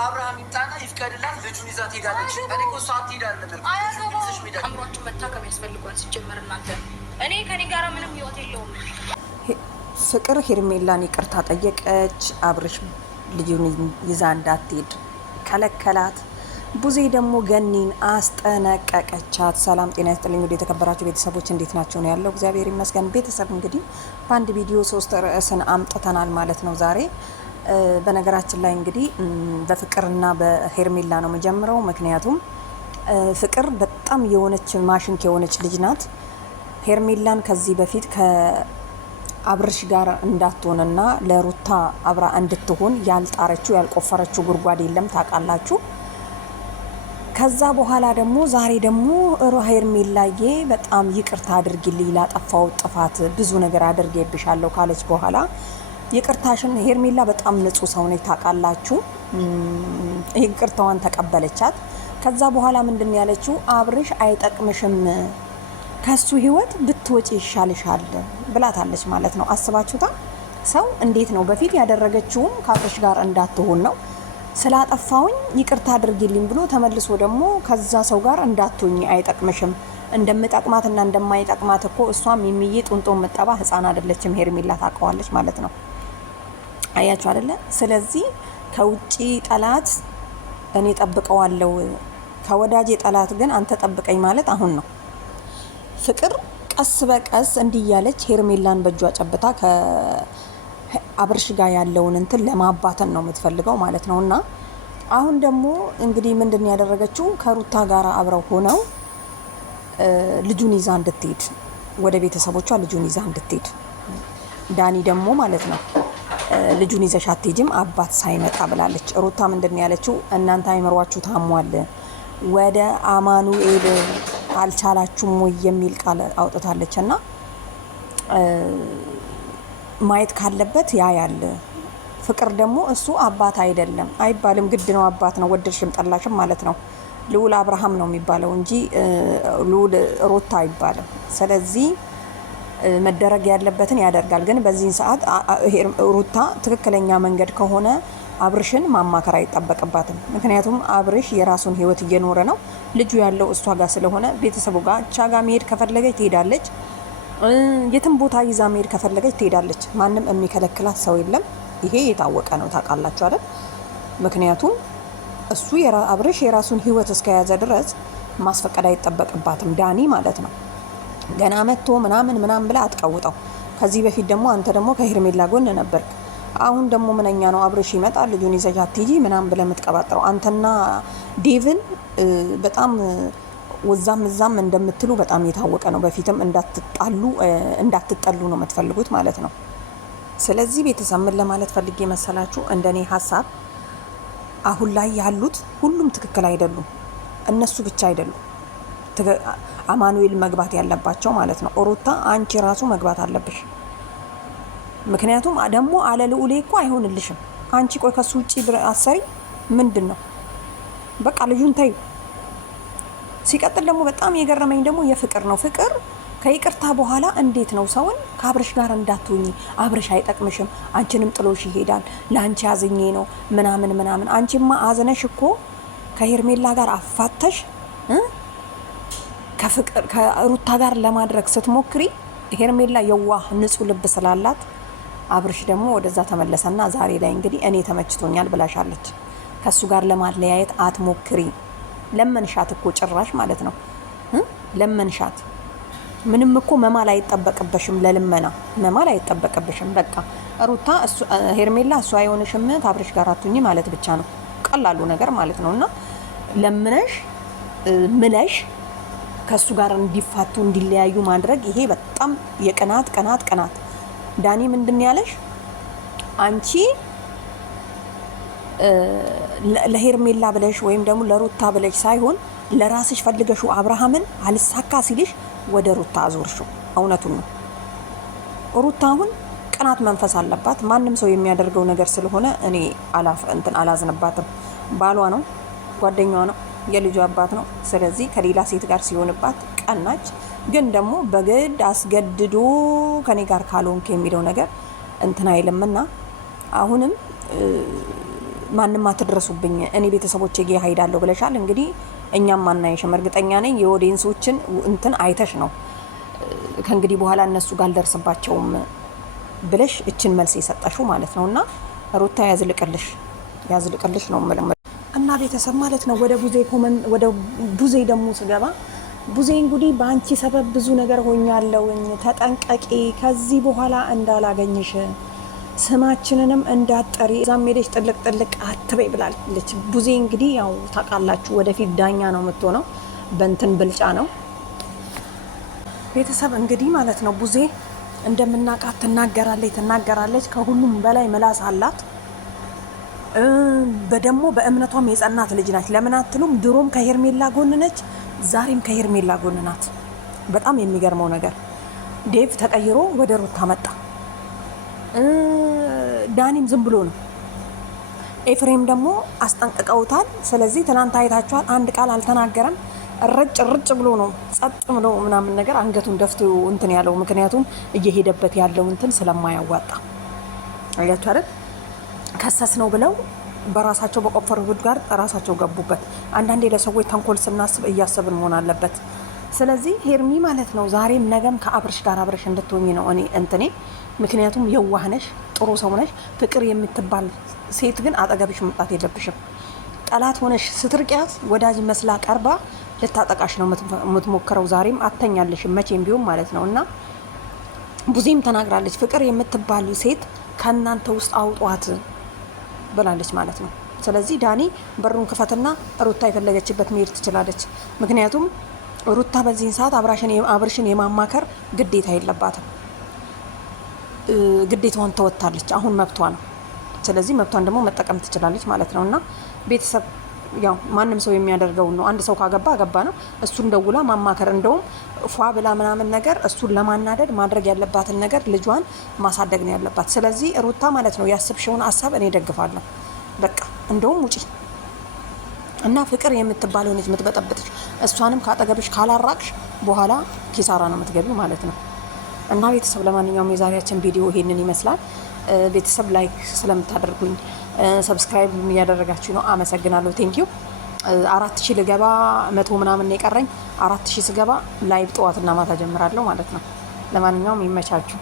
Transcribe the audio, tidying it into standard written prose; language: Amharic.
አብርሃም ይምጣና ይፍቀድላት ልጁን ይዛ ትሄዳለች። እኔ እኮ እሷ አትሄዳል ነበር። አእምሯችሁ መታከም ያስፈልጓል። ሲጀመር እናንተ እኔ ከኔ ጋር ምንም ህይወት የለውም። ፍቅር ሄርሜላን ይቅርታ ጠየቀች። አብርሽ ልጁን ይዛ እንዳትሄድ ከለከላት። ቡዜ ደግሞ ገኒን አስጠነቀቀቻት። ሰላም ጤና ይስጥልኝ ወደ የተከበራችሁ ቤተሰቦች እንዴት ናቸው ነው ያለው? እግዚአብሔር ይመስገን። ቤተሰብ እንግዲህ በአንድ ቪዲዮ 3 ርዕስን አምጥተናል ማለት ነው ዛሬ። በነገራችን ላይ እንግዲህ በፍቅርና በሄርሜላ ነው መጀመሪያው። ምክንያቱም ፍቅር በጣም የሆነች ማሽንክ የሆነች ልጅ ናት። ሄርሜላን ከዚህ በፊት ከአብርሽ ጋር እንዳትሆንና ለሩታ አብራ እንድትሆን ያልጣረችው ያልቆፈረችው ጉድጓድ የለም ታውቃላችሁ። ከዛ በኋላ ደግሞ ዛሬ ደግሞ ሄርሜላዬ በጣም ይቅርታ አድርጊልኝ ላጠፋው ጥፋት ብዙ ነገር አድርጌብሻለሁ ካለች በኋላ ይቅርታሽን ሄርሜላ በጣም ንጹህ ሰው ነች ታውቃላችሁ። ይቅርታዋን ተቀበለቻት። ከዛ በኋላ ምንድን ያለችው አብርሽ አይጠቅምሽም ከሱ ህይወት ብትወጪ ይሻልሻል ብላታለች ማለት ነው። አስባችሁታ ሰው እንዴት ነው በፊት ያደረገችውም ከአብርሽ ጋር እንዳትሆን ነው። ስላጠፋውኝ ይቅርታ አድርጊልኝ ብሎ ተመልሶ ደግሞ ከዛ ሰው ጋር እንዳትሆኝ አይጠቅምሽም እንደምጠቅማትና እንደማይጠቅማት እኮ እሷም የሚዬ ጡንጦ መጠባ ህፃን አይደለችም ሄርሜላ ታውቀዋለች ማለት ነው። አያችሁ አይደለ? ስለዚህ ከውጪ ጠላት እኔ ጠብቀዋለሁ ከወዳጄ ጠላት ግን አንተ ጠብቀኝ ማለት አሁን ነው። ፍቅር ቀስ በቀስ እንዲያለች ሄርሜላን በእጇ ጨብታ ከአብርሽ ጋር ያለውን እንትን ለማባተን ነው የምትፈልገው ማለት ነው። እና አሁን ደግሞ እንግዲህ ምንድን ያደረገችው ከሩታ ጋር አብረው ሆነው ልጁን ይዛ እንድትሄድ ወደ ቤተሰቦቿ ልጁን ይዛ እንድትሄድ ዳኒ ደግሞ ማለት ነው ልጁን ይዘሽ አትሄጂም አባት ሳይመጣ ብላለች። ሩታ ምንድን ያለችው እናንተ አይምሯችሁ ታሟል ወደ አማኑኤል አልቻላችሁም ወይ የሚል ቃል አውጥታለች። እና ማየት ካለበት ያ ያለ ፍቅር ደግሞ እሱ አባት አይደለም አይባልም፣ ግድ ነው አባት ነው ወደድሽም ጠላሽም ማለት ነው። ልዑል አብርሃም ነው የሚባለው እንጂ ልዑል ሩታ አይባልም። ስለዚህ መደረግ ያለበትን ያደርጋል። ግን በዚህ ሰዓት ሩታ ትክክለኛ መንገድ ከሆነ አብርሽን ማማከር አይጠበቅባትም። ምክንያቱም አብርሽ የራሱን ህይወት እየኖረ ነው። ልጁ ያለው እሷ ጋር ስለሆነ ቤተሰቡ ጋር እቻ ጋር መሄድ ከፈለገች ትሄዳለች። የትም ቦታ ይዛ መሄድ ከፈለገች ትሄዳለች። ማንም የሚከለክላት ሰው የለም። ይሄ የታወቀ ነው ታውቃላችሁ አይደል? ምክንያቱም እሱ አብርሽ የራሱን ህይወት እስከያዘ ድረስ ማስፈቀድ አይጠበቅባትም ዳኒ ማለት ነው። ገና መጥቶ ምናምን ብላ አትቀውጠው። ከዚህ በፊት ደግሞ አንተ ደግሞ ከሄርሜላ ጎን ነበርክ። አሁን ደግሞ ምንኛ ነው አብርሽ ይመጣል ልጁን ይዘሽ አትሂጂ ምናምን ብለህ የምትቀባጥረው? አንተና ዴቭን በጣም ወዛም እዛም እንደምትሉ በጣም የታወቀ ነው። በፊትም እንዳትጠሉ ነው የምትፈልጉት ማለት ነው። ስለዚህ ቤተሰብ ምን ለማለት ፈልጌ መሰላችሁ? እንደኔ ሀሳብ አሁን ላይ ያሉት ሁሉም ትክክል አይደሉም። እነሱ ብቻ አይደሉም አማኑኤል መግባት ያለባቸው ማለት ነው። ሩታ አንቺ ራሱ መግባት አለብሽ። ምክንያቱም ደግሞ አለ ልዑሌ እኮ አይሆንልሽም። አንቺ ቆይ ከሱ ውጪ አሰሪ ምንድን ነው? በቃ ልጁን ተይው። ሲቀጥል ደግሞ በጣም የገረመኝ ደግሞ የፍቅር ነው። ፍቅር ከይቅርታ በኋላ እንዴት ነው ሰውን ከአብርሽ ጋር እንዳትሆኚ አብርሽ አይጠቅምሽም አንቺንም ጥሎሽ ይሄዳል ለአንቺ አዝኜ ነው ምናምን አንቺማ አዝነሽ እኮ ከሄርሜላ ጋር አፋተሽ ከሩታ ጋር ለማድረግ ስትሞክሪ ሄርሜላ የዋህ ንጹህ ልብ ስላላት አብርሽ ደግሞ ወደዛ ተመለሰና ዛሬ ላይ እንግዲህ እኔ ተመችቶኛል ብላሻለች። ከሱ ጋር ለማለያየት አትሞክሪ። ለመንሻት እኮ ጭራሽ ማለት ነው ለመንሻት። ምንም እኮ መማል አይጠበቅብሽም፣ ለልመና መማል አይጠበቅብሽም። በቃ ሩታ ሄርሜላ እሱ አይሆንሽም ከአብርሽ ጋር አትሁኚ ማለት ብቻ ነው ቀላሉ ነገር ማለት ነው። እና ለምነሽ ምለሽ ከሱ ጋር እንዲፋቱ እንዲለያዩ ማድረግ ይሄ በጣም የቅናት ዳኒ ምንድን ያለሽ አንቺ ለሄርሜላ ብለሽ ወይም ደግሞ ለሩታ ብለሽ ሳይሆን ለራስሽ ፈልገሽው አብርሃምን አልሳካ ሲልሽ ወደ ሩታ አዞርሽው። እውነቱን ነው። ሩታ አሁን ቅናት መንፈስ አለባት። ማንም ሰው የሚያደርገው ነገር ስለሆነ እኔ አላዝንባትም። ባሏ ነው፣ ጓደኛዋ ነው፣ የልጁ አባት ነው። ስለዚህ ከሌላ ሴት ጋር ሲሆንባት ቀናች። ግን ደግሞ በግድ አስገድዶ ከኔ ጋር ካልሆንክ የሚለው ነገር እንትን አይልምና አሁንም ማንም አትድረሱብኝ እኔ ቤተሰቦቼ ጋር ሄዳለሁ ብለሻል። እንግዲህ እኛም ማናየሽም እርግጠኛ ነኝ የኦዲየንሶችን እንትን አይተሽ ነው ከእንግዲህ በኋላ እነሱ ጋር አልደርስባቸውም ብለሽ እችን መልስ የሰጠሽው ማለት ነው። እና ሩታ ያዝልቅልሽ ነው የምለው። እና ቤተሰብ ማለት ነው ወደ ቡዜ ደግሞ ስገባ ቡዜ እንግዲህ በአንቺ ሰበብ ብዙ ነገር ሆኛለሁኝ፣ ተጠንቀቂ፣ ከዚህ በኋላ እንዳላገኝሽ፣ ስማችንንም እንዳጠሪ፣ እዛም ሄደሽ ጥልቅ አትበይ ብላለች። ቡዜ እንግዲህ ያው ታውቃላችሁ ወደፊት ዳኛ ነው የምትሆነው፣ በእንትን ብልጫ ነው ቤተሰብ እንግዲህ ማለት ነው። ቡዜ እንደምናውቃት ትናገራለች፣ ከሁሉም በላይ ምላስ አላት። በደሞ በእምነቷም የጸናት ልጅ ናት። ለምን አትሉም? ድሮም ከሄርሜላ ጎን ነች፣ ዛሬም ከሄርሜላ ጎን ናት። በጣም የሚገርመው ነገር ዴቭ ተቀይሮ ወደ ሩታ መጣ። ዳኒም ዝም ብሎ ነው። ኤፍሬም ደግሞ አስጠንቅቀውታል። ስለዚህ ትናንት አይታችኋል፣ አንድ ቃል አልተናገረም። ረጭ ብሎ ነው ጸጥ ብሎ ምናምን ነገር አንገቱን ደፍቶ እንትን ያለው፣ ምክንያቱም እየሄደበት ያለው እንትን ስለማያዋጣ አያችሁ አይደል? ከሰስ ነው ብለው በራሳቸው በቆፈሩ ጉድጓድ ራሳቸው ገቡበት። አንዳንዴ ለሰዎች ተንኮል ስናስብ እያሰብን መሆን አለበት። ስለዚህ ሄርሚ ማለት ነው ዛሬም ነገም ከአብርሽ ጋር አብረሽ እንድትሆኚ ነው እኔ እንትኔ። ምክንያቱም የዋህ ነሽ፣ ጥሩ ሰው ነሽ። ፍቅር የምትባል ሴት ግን አጠገብሽ መምጣት የለብሽም። ጠላት ሆነሽ ስትርቂያት ወዳጅ መስላ ቀርባ ልታጠቃሽ ነው የምትሞክረው። ዛሬም አተኛለሽም መቼም ቢሆን ማለት ነው። እና ቡዜም ተናግራለች፣ ፍቅር የምትባል ሴት ከእናንተ ውስጥ አውጧት ብላለች ማለት ነው። ስለዚህ ዳኒ በሩን ክፈትና ሩታ የፈለገችበት መሄድ ትችላለች። ምክንያቱም ሩታ በዚህን ሰዓት አብርሽን የማማከር ግዴታ የለባትም። ግዴታዋን ተወጥታለች። አሁን መብቷ ነው። ስለዚህ መብቷን ደግሞ መጠቀም ትችላለች ማለት ነው። እና ቤተሰብ ያው ማንም ሰው የሚያደርገው ነው። አንድ ሰው ካገባ ነው። እሱን ደውላ ማማከር፣ እንደውም ፏ ብላ ምናምን ነገር እሱን ለማናደድ ማድረግ ያለባትን ነገር ልጇን ማሳደግ ነው ያለባት። ስለዚህ ሩታ ማለት ነው ያስብሽውን ሀሳብ እኔ ደግፋለሁ። በቃ እንደውም ውጪ እና ፍቅር የምትባለው ነች የምትበጠብጥሽ። እሷንም ካጠገብሽ ካላራቅሽ በኋላ ኪሳራ ነው የምትገቢው ማለት ነው። እና ቤተሰብ ለማንኛውም የዛሬያችን ቪዲዮ ይሄንን ይመስላል። ቤተሰብ ላይክ ስለምታደርጉኝ ሰብስክራይብ እያደረጋችሁ ነው፣ አመሰግናለሁ። ቴንኪዩ። 4000 ልገባ 100 ምናምን የቀረኝ 4000 ስገባ ላይቭ ጠዋትና ማታ ጀምራለሁ ማለት ነው። ለማንኛውም ይመቻችሁ።